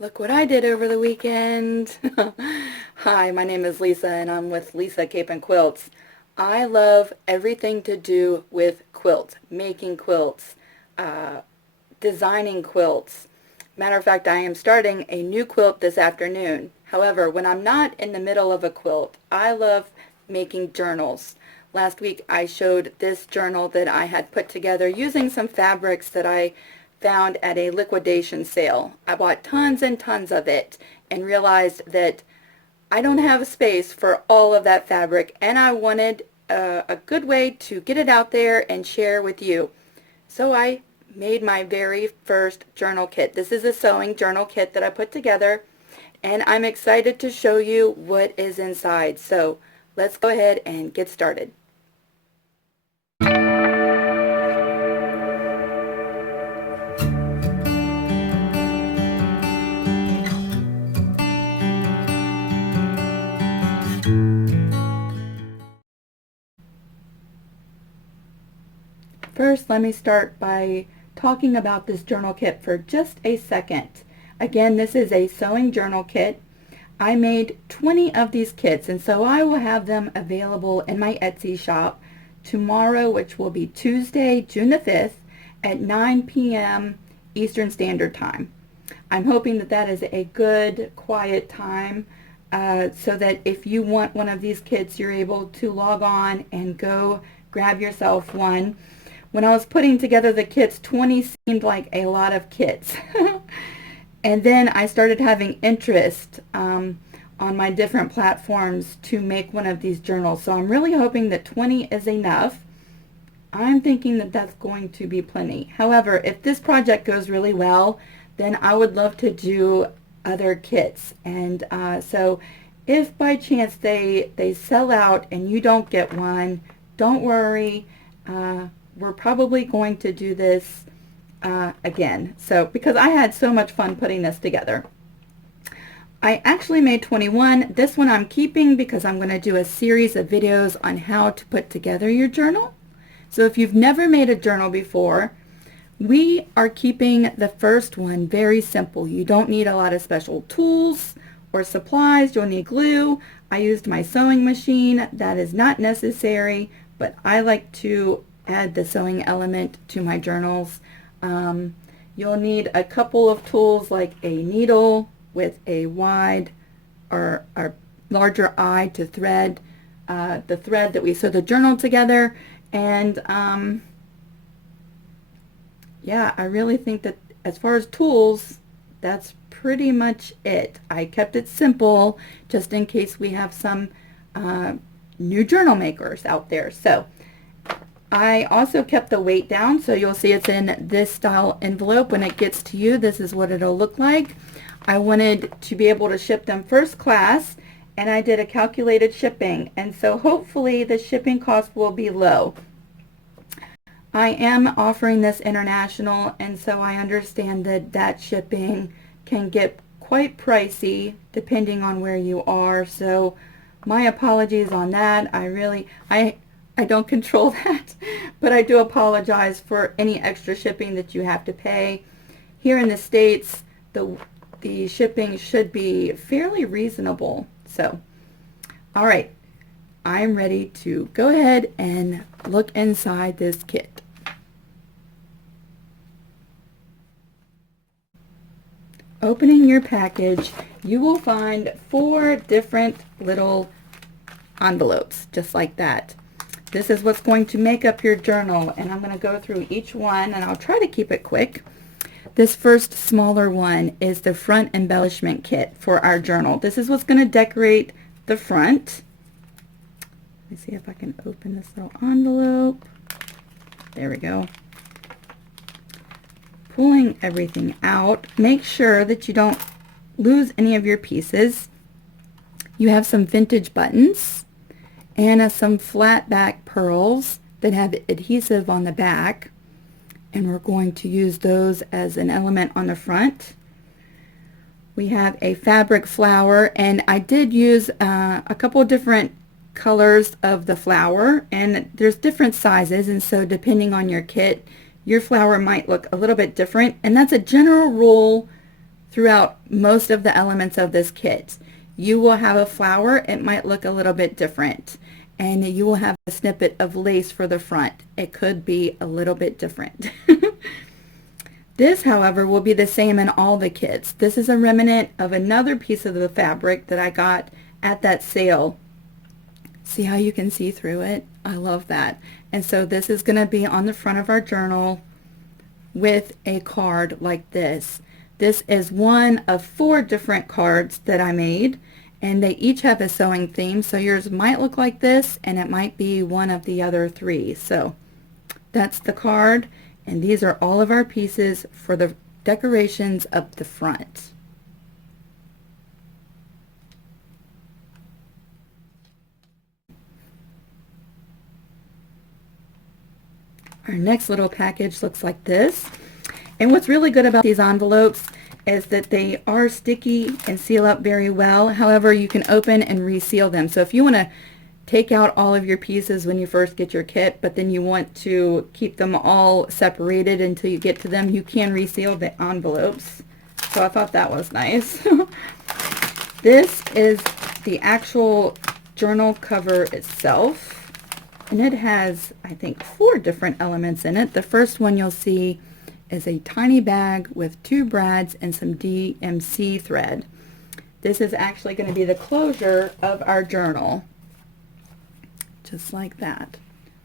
Look what I did over the weekend. Hi, my name is Lisa and I'm with Lisa Capen Quilts. I love everything to do with quilts, making quilts, designing quilts. Matter of fact, I am starting a new quilt this afternoon. However, when I'm not in the middle of a quilt, I love making journals. Last week I showed this journal that I had put together using some fabrics that I found at a liquidation sale. I bought tons and tons of it and realized that I don't have space for all of that fabric, and I wanted a good way to get it out there and share with you. So I made my very first journal kit. This is a sewing journal kit that I put together, and I'm excited to show you what is inside. So let's go ahead and get started. First, let me start by talking about this journal kit for just a second. Again, this is a sewing journal kit. I made 20 of these kits, and so I will have them available in my Etsy shop tomorrow, which will be Tuesday, June the 5th at 9 p.m. Eastern Standard Time. I'm hoping that that is a good, quiet time so that if you want one of these kits, you're able to log on and go grab yourself one. When I was putting together the kits, 20 seemed like a lot of kits. And then I started having interest on my different platforms to make one of these journals. So I'm really hoping that 20 is enough. I'm thinking that that's going to be plenty. However, if this project goes really well, then I would love to do other kits. And so if by chance they sell out and you don't get one, don't worry. We're probably going to do this again. So because I had so much fun putting this together. I actually made 21. This one I'm keeping because I'm going to do a series of videos on how to put together your journal. So if you've never made a journal before, we are keeping the first one very simple. You don't need a lot of special tools or supplies. You'll need glue. I used my sewing machine. That is not necessary, but I like to add the sewing element to my journals. You'll need a couple of tools like a needle with a wide or a larger eye to thread the thread that we sew the journal together. And yeah, I really think that as far as tools, that's pretty much it. I kept it simple just in case we have some new journal makers out there. So I also kept the weight down, so you'll see it's in this style envelope. When it gets to you, this is what it'll look like. I wanted to be able to ship them first class, and I did a calculated shipping, and so hopefully the shipping cost will be low. I am offering this international, and so I understand that shipping can get quite pricey depending on where you are, so my apologies on that. I don't control that, but I do apologize for any extra shipping that you have to pay. Here in the States, the shipping should be fairly reasonable. So, all right, I'm ready to go ahead and look inside this kit. Opening your package, you will find 4 different little envelopes, just like that. This is what's going to make up your journal, and I'm going to go through each one, and I'll try to keep it quick. This first smaller one is the front embellishment kit for our journal. This is what's going to decorate the front. Let me see if I can open this little envelope. There we go. Pulling everything out. Make sure that you don't lose any of your pieces. You have some vintage buttons and some flat back pearls that have adhesive on the back, and we're going to use those as an element on the front. We have a fabric flower, and I did use a couple different colors of the flower, and there's different sizes, and so depending on your kit, your flower might look a little bit different, and that's a general rule throughout most of the elements of this kit. You will have a flower, it might look a little bit different. And you will have a snippet of lace for the front. It could be a little bit different. This, however, will be the same in all the kits. This is a remnant of another piece of the fabric that I got at that sale. See how you can see through it? I love that. And so this is going to be on the front of our journal with a card like this. This is one of 4 different cards that I made, and they each have a sewing theme. So yours might look like this, and it might be one of the other 3. So that's the card. And these are all of our pieces for the decorations up the front. Our next little package looks like this. And what's really good about these envelopes is that they are sticky and seal up very well. However, you can open and reseal them. So if you want to take out all of your pieces when you first get your kit, but then you want to keep them all separated until you get to them, you can reseal the envelopes. So I thought that was nice. This is the actual journal cover itself, and it has, I think, 4 different elements in it. The first one you'll see is a tiny bag with 2 brads and some DMC thread. This is actually going to be the closure of our journal. Just like that.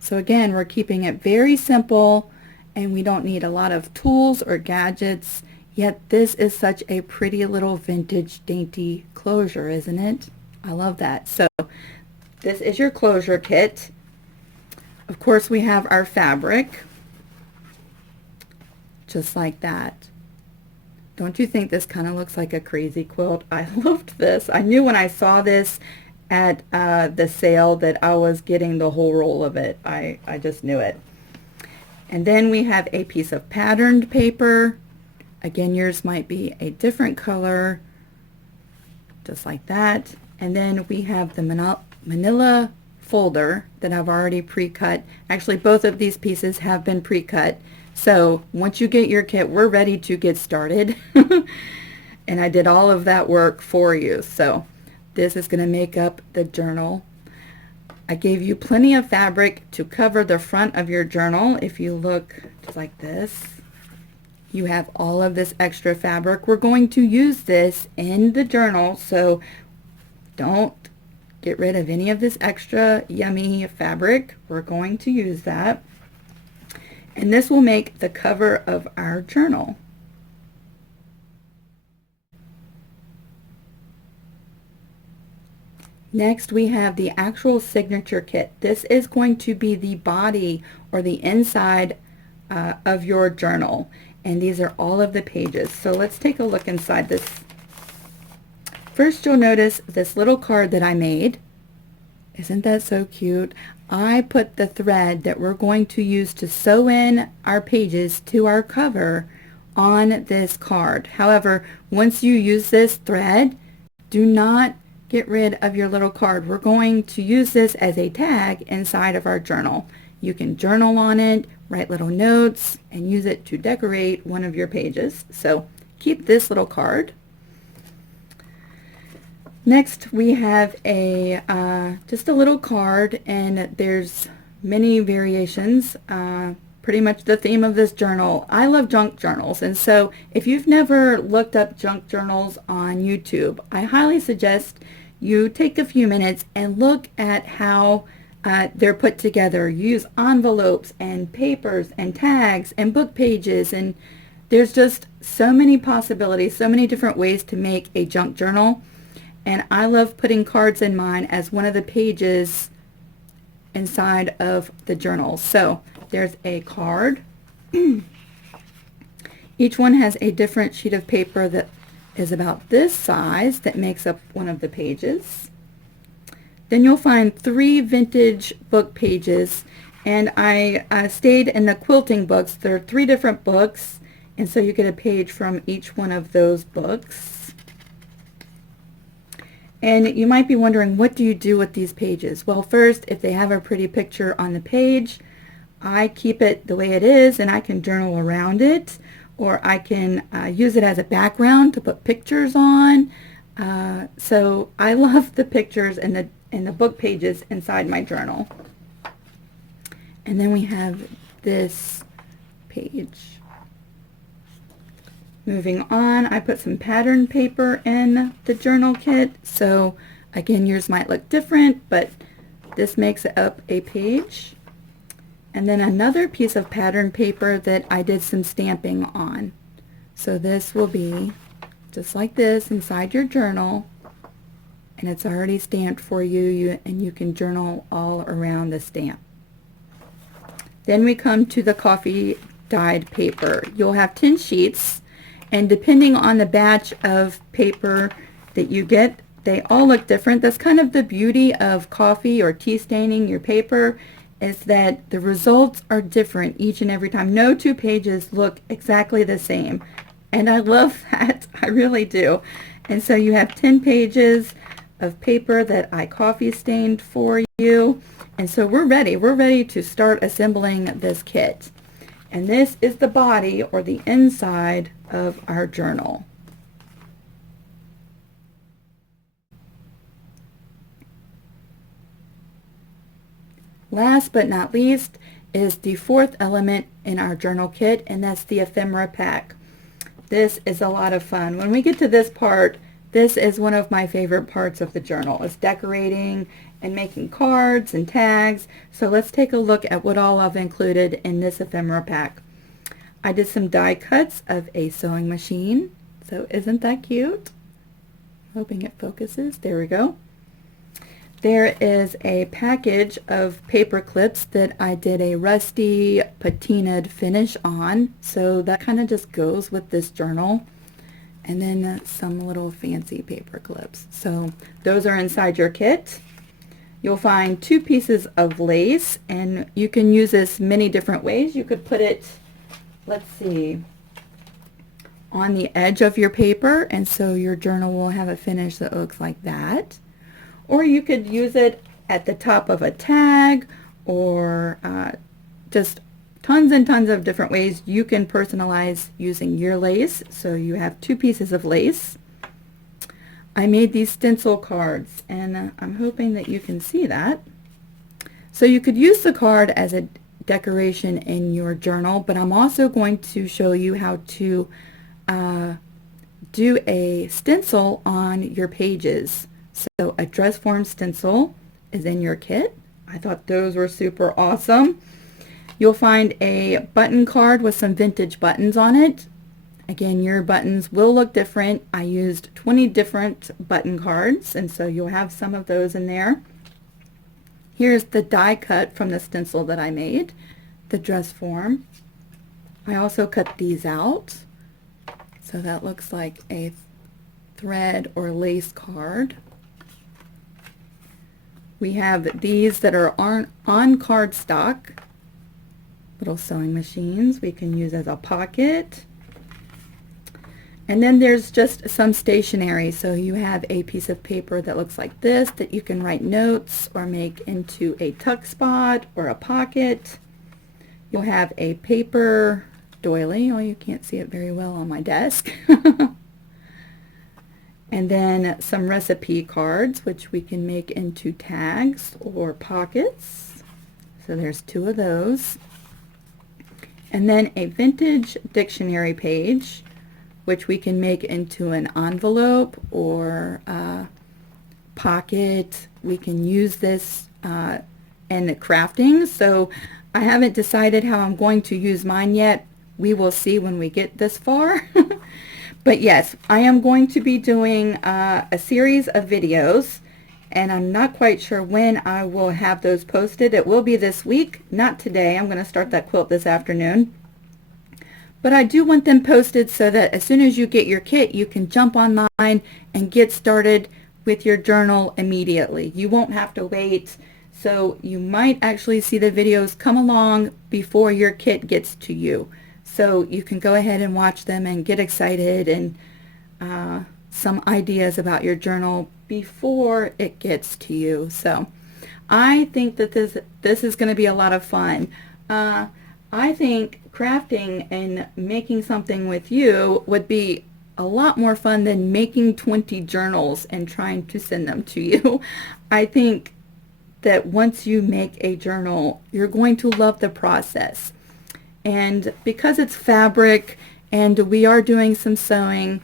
So again, we're keeping it very simple, and we don't need a lot of tools or gadgets, yet this is such a pretty little vintage dainty closure, isn't it? I love that. So this is your closure kit. Of course, we have our fabric, just like that. Don't you think this kind of looks like a crazy quilt? I loved this. I knew when I saw this at the sale that I was getting the whole roll of it. I just knew it. And then we have a piece of patterned paper. Again, yours might be a different color, just like that. And then we have the manila folder that I've already pre-cut. Actually, both of these pieces have been pre-cut. So once you get your kit, we're ready to get started. And I did all of that work for you. So this is going to make up the journal. I gave you plenty of fabric to cover the front of your journal. If you look just like this, you have all of this extra fabric. We're going to use this in the journal, so don't get rid of any of this extra yummy fabric. We're going to use that. And this will make the cover of our journal. Next, we have the actual signature kit. This is going to be the body or the inside of your journal. And these are all of the pages. So let's take a look inside this. First, you'll notice this little card that I made. Isn't that so cute? I put the thread that we're going to use to sew in our pages to our cover on this card. However, once you use this thread, do not get rid of your little card. We're going to use this as a tag inside of our journal. You can journal on it, write little notes, and use it to decorate one of your pages. So keep this little card. Next, we have a just a little card, and there's many variations. Pretty much the theme of this journal. I love junk journals, and so if you've never looked up junk journals on YouTube, I highly suggest you take a few minutes and look at how they're put together. Use envelopes and papers and tags and book pages, and there's just so many possibilities, so many different ways to make a junk journal. And I love putting cards in mine as one of the pages inside of the journal. So there's a card. Each one has a different sheet of paper that is about this size that makes up one of the pages. Then you'll find 3 vintage book pages, and I stayed in the quilting books. There are 3 different books, and so you get a page from each one of those books. And you might be wondering, what do you do with these pages? Well, first, if they have a pretty picture on the page, I keep it the way it is, and I can journal around it. or I can use it as a background to put pictures on. So I love the pictures and the book pages inside my journal. And then we have this page. Moving on, I put some pattern paper in the journal kit. So again, yours might look different, but this makes up a page. And then another piece of pattern paper that I did some stamping on. So this will be just like this inside your journal, and it's already stamped for you, and you can journal all around the stamp. Then we come to the coffee dyed paper. You'll have 10 sheets, and depending on the batch of paper that you get, they all look different. That's kind of the beauty of coffee or tea staining your paper, is that the results are different each and every time. No two pages look exactly the same, and I love that. I really do. And so you have 10 pages of paper that I coffee stained for you, and so we're ready to start assembling this kit. And this is the body, or the inside, of our journal. Last but not least is the fourth element in our journal kit, and that's the ephemera pack. This is a lot of fun. When we get to this part, this is one of my favorite parts of the journal, is decorating and making cards and tags. So let's take a look at what all I've included in this ephemera pack. I did some die cuts of a sewing machine. So isn't that cute? Hoping it focuses. There we go. There is a package of paper clips that I did a rusty patinaed finish on, so that kind of just goes with this journal. And then some little fancy paper clips. So those are inside your kit. You'll find 2 pieces of lace, and you can use this many different ways. You could put it, let's see, on the edge of your paper, and so your journal will have a finish that looks like that. Or you could use it at the top of a tag, or just tons and tons of different ways you can personalize using your lace. So you have 2 pieces of lace. I made these stencil cards, and I'm hoping that you can see that. So you could use the card as a decoration in your journal, but I'm also going to show you how to do a stencil on your pages. So a dress form stencil is in your kit. I thought those were super awesome. You'll find a button card with some vintage buttons on it. Again, your buttons will look different. I used 20 different button cards, and so you'll have some of those in there. Here's the die cut from the stencil that I made, the dress form. I also cut these out. So that looks like a thread or lace card. We have these that are on cardstock, little sewing machines we can use as a pocket. And then there's just some stationery. So you have a piece of paper that looks like this that you can write notes or make into a tuck spot or a pocket. You'll have a paper doily. Oh, you can't see it very well on my desk. And then some recipe cards, which we can make into tags or pockets. So there's 2 of those. And then a vintage dictionary page, which we can make into an envelope or a pocket. We can use this in the crafting. So I haven't decided how I'm going to use mine yet. We will see when we get this far. But yes, I am going to be doing a series of videos, and I'm not quite sure when I will have those posted. It will be this week, not today. I'm going to start that quilt this afternoon. But I do want them posted so that as soon as you get your kit, you can jump online and get started with your journal immediately. You won't have to wait. So you might actually see the videos come along before your kit gets to you. So you can go ahead and watch them and get excited and some ideas about your journal before it gets to you. So I think that this is going to be a lot of fun. I think crafting and making something with you would be a lot more fun than making 20 journals and trying to send them to you. I think that once you make a journal, you're going to love the process. And because it's fabric and we are doing some sewing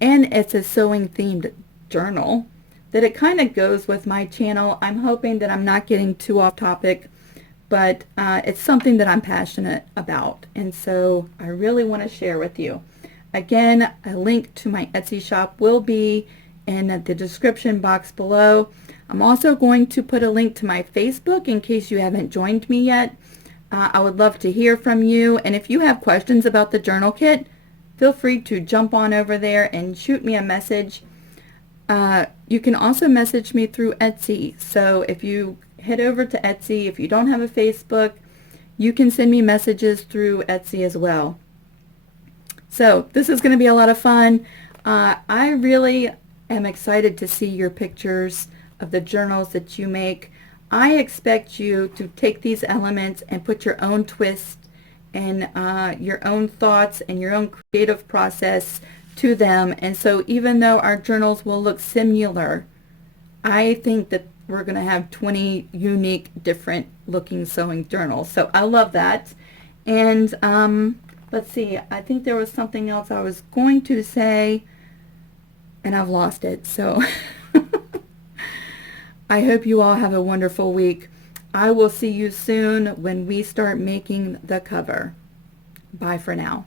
and it's a sewing themed journal, that it kind of goes with my channel. I'm hoping that I'm not getting too off topic, but it's something that I'm passionate about, and so I really want to share with you. Again, a link to my Etsy shop will be in the description box below. I'm also going to put a link to my Facebook in case you haven't joined me yet. I would love to hear from you, and if you have questions about the journal kit, feel free to jump on over there and shoot me a message. You can also message me through Etsy, so if you head over to Etsy, if you don't have a Facebook, you can send me messages through Etsy as well. So this is going to be a lot of fun. I really am excited to see your pictures of the journals that you make. I expect you to take these elements and put your own twist and your own thoughts and your own creative process to them. And so even though our journals will look similar, I think that we're going to have 20 unique different looking sewing journals. So I love that. And let's see, I think there was something else I was going to say and I've lost it. So I hope you all have a wonderful week. I will see you soon when we start making the cover. Bye for now.